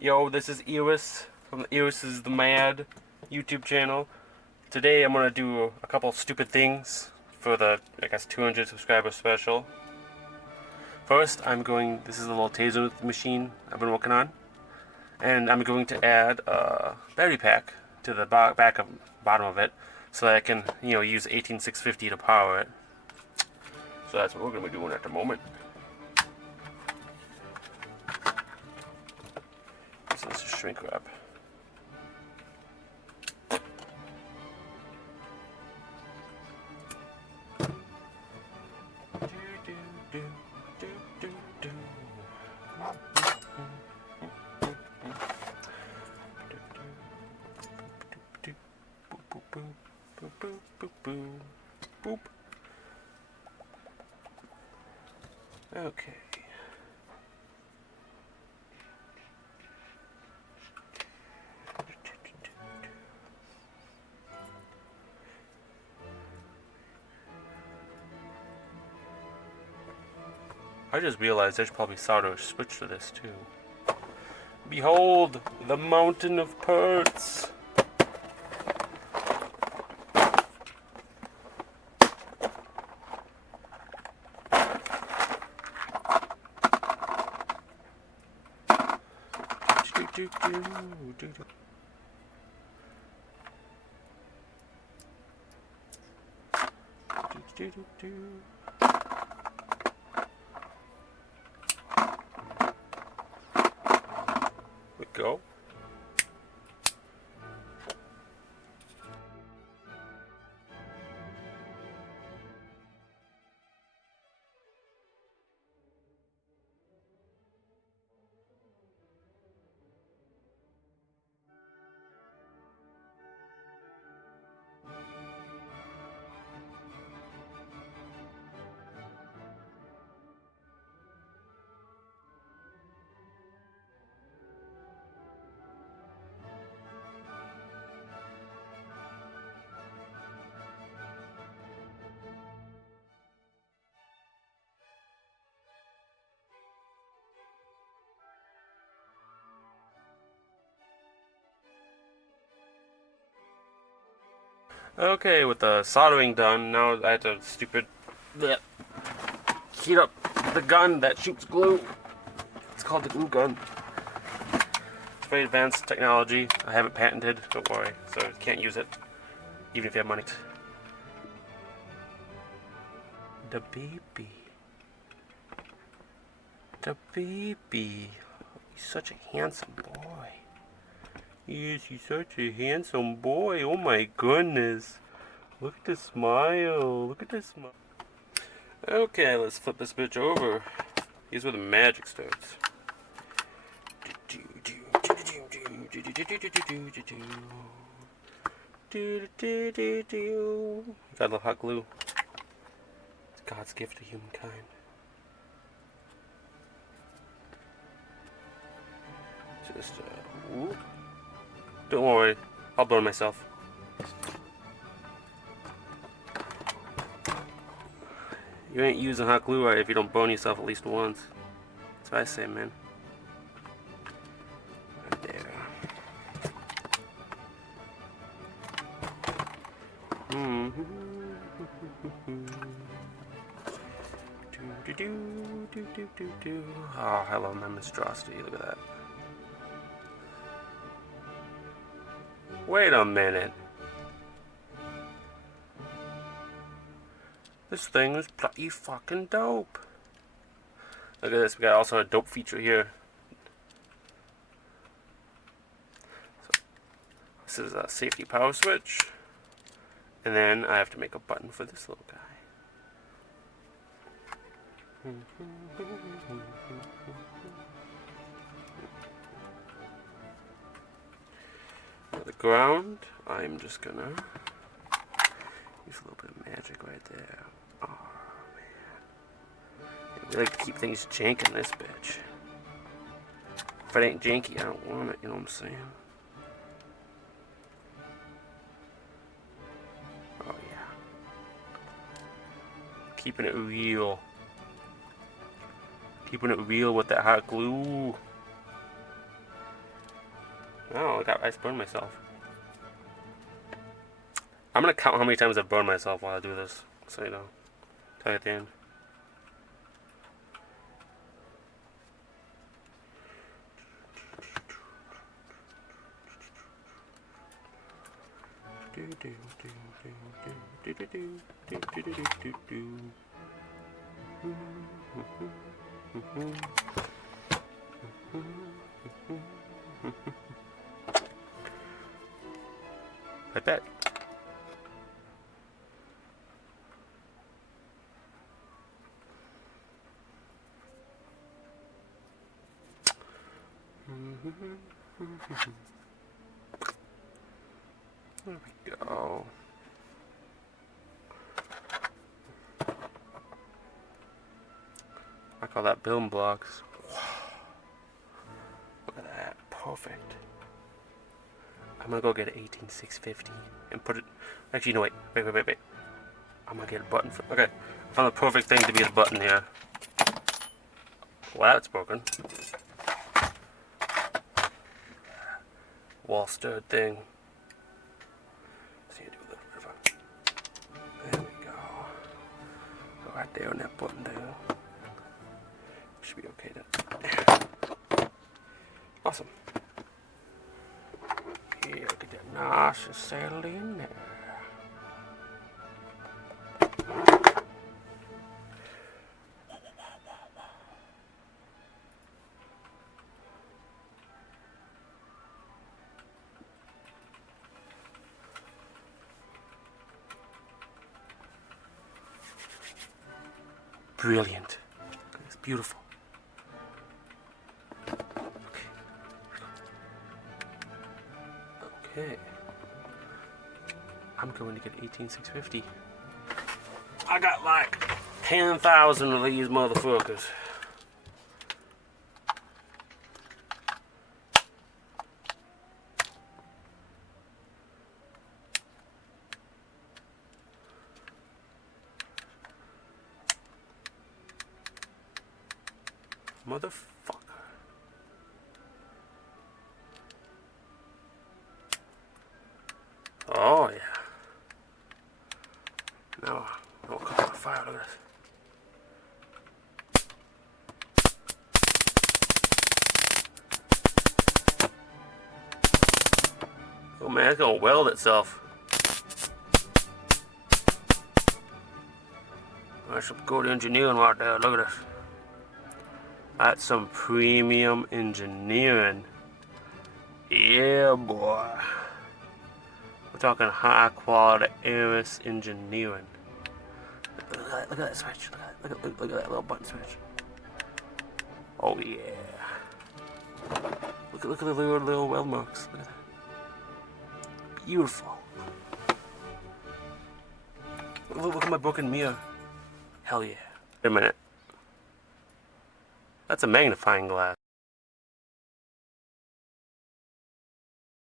Yo, this is Iris from the Iris is the Mad YouTube channel. Today I'm gonna do a couple stupid things for the, I guess, 200 subscriber special. First, this is a little taser machine I've been working on, and I'm going to add a battery pack to the bottom of it, so that I can, use 18650 to power it. So that's what we're gonna be doing at the moment. So let's just shrink wrap. Boop. Okay. I just realized there's probably solder switch for this too. Behold, the mountain of parts. We go. Okay, with the soldering done, now I have to heat up the gun that shoots glue. It's called the glue gun. It's very advanced technology. I haven't patented, don't worry, so you can't use it, even if you have money. The baby. The baby. He's such a handsome boy. Yes, he's such a handsome boy. Oh my goodness. Look at the smile. Look at the smile. Okay, let's flip this bitch over. Here's where the magic starts. Got a little hot glue. It's God's gift to humankind. Just, whoop. Don't worry, I'll burn myself. You ain't using hot glue right if you don't burn yourself at least once. That's what I say, man. Right there. Oh, I love my monstrosity. Look at that. Wait a minute. This thing is bloody fucking dope. Look at this. We got also a dope feature here. So, this is a safety power switch. And then I have to make a button for this little guy. For the ground, I'm just gonna use a little bit of magic right there. Oh man. We like to keep things jank in this bitch. If it ain't janky, I don't want it, you know what I'm saying? Oh yeah. Keeping it real. Keeping it real with that hot glue. Oh, I just burned myself. I'm gonna count how many times I've burned myself while I do this, so you know. Tell you at the end. Like that. There we go. I call that building blocks. Look at that. Perfect. I'm gonna go get an 18650 and put it. Actually, no, wait. I'm gonna get a button for. Okay. I found the perfect thing to be the button here. Well, that's broken. Wall stirred thing. So you do a little bit of a. There we go. Go right there on that button there. Should be okay then. Awesome. Yeah, look at that. Nice and settled in there. Brilliant. It's beautiful. Okay. I'm going to get 18650. I got like 10,000 of these motherfuckers. Motherfucker. Oh yeah. Now we'll cook on fire. Look at this. Oh man, it's gonna weld itself. That's some good engineering right there. Look at this. That's some premium engineering. Yeah, boy. We're talking high quality Eris engineering. Look at that switch. Look at that little button switch. Oh yeah. Look at the little weld marks. Look at that. Beautiful. Look at my broken mirror. Hell yeah. Wait a minute. That's a magnifying glass.